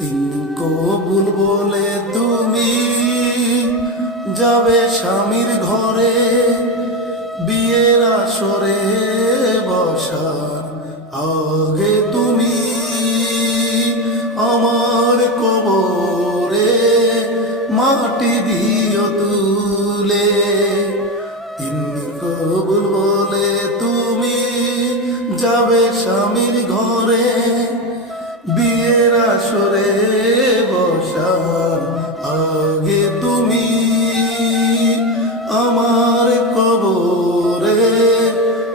তিন কবুল বলে তুমি যাবে স্বামীর ঘরে, বিয়ের আসরে বসার আগে তুমি আমার কবরে মাটি দিও তুলে। তিন কবুল বলে তুমি যাবে স্বামীর ঘরে, বিয়ের আসরে বসার আগে তুমি আমার কবরে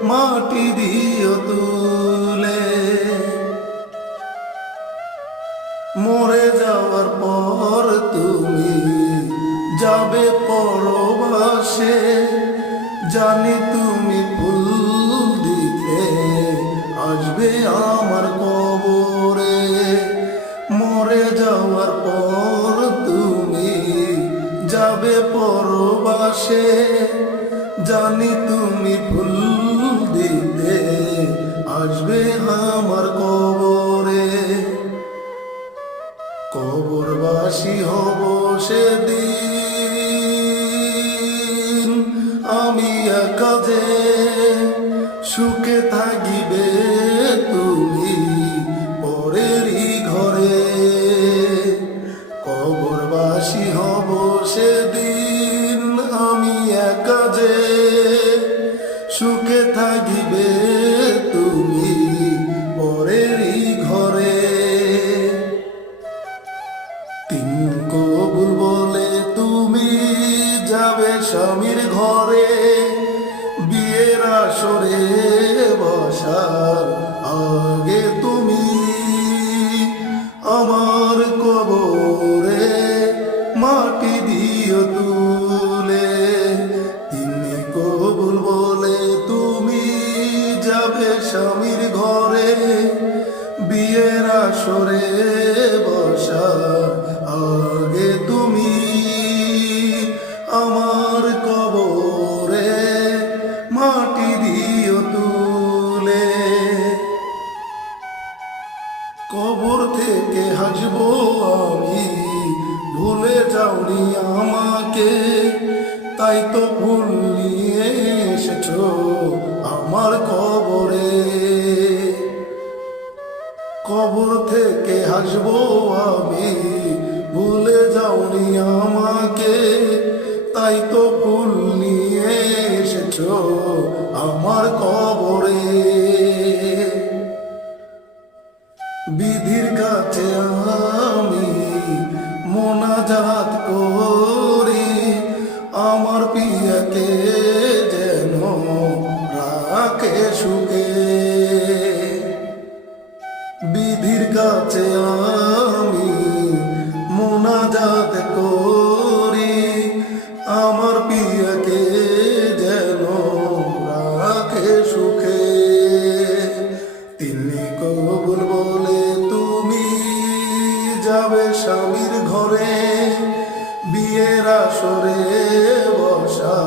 মাটি দিও তুলে। মরে যাওয়ার পর তুমি যাবে পরবাসে, জানি তুমি ফুল দিতে আসবে আমার কবরে। মরে যাওয়ার পর তুমি যাবে পরবাসে, জানি তুমি ফুল দিতে আসবে আমার কবরে। কবরবাসী হব সেদিন আমি একা যে, সুখে থাকিবে তুমি পরেরই ঘরে। কবরবাসী হব সেদিন আমি একা যে, সুখে থাকিবে তুমি পরেরই ঘরে। তিন কবুল বলে তুমি যাবে স্বামীর ঘরে, বিয়ের আসরে বসার আগে তুমি আমার কবরে মাটি দিও তুলে। তিন কবুল বলে তুমি যাবে স্বামীর ঘরে, বিয়ের আসরে বসার আগে তুমি আমার কবরে মাটি দিও তুলে। কবর থেকে হাসবো আমি, ভুলে যাওনি আমাকে, তাই তো ফুল নিয়ে এসেছো আমার কবরে। কবর থেকে হাসবো আমি, ভুলে যাওনি আমাকে, তাই তো ফুল নিয়ে এসেছো আমার কবরে। বিধির কাছে আমি মোনাজাত করি, আমার পিয়াকে যেন রাখে সুখে। বিধির কাছে আমি মোনাজাত করি, আমার পিয়াকে যেন রাখে সুখে। তিনি কবুল বলে তুমি যাবে স্বামীর ঘরে, বিয়ের আসরে বসা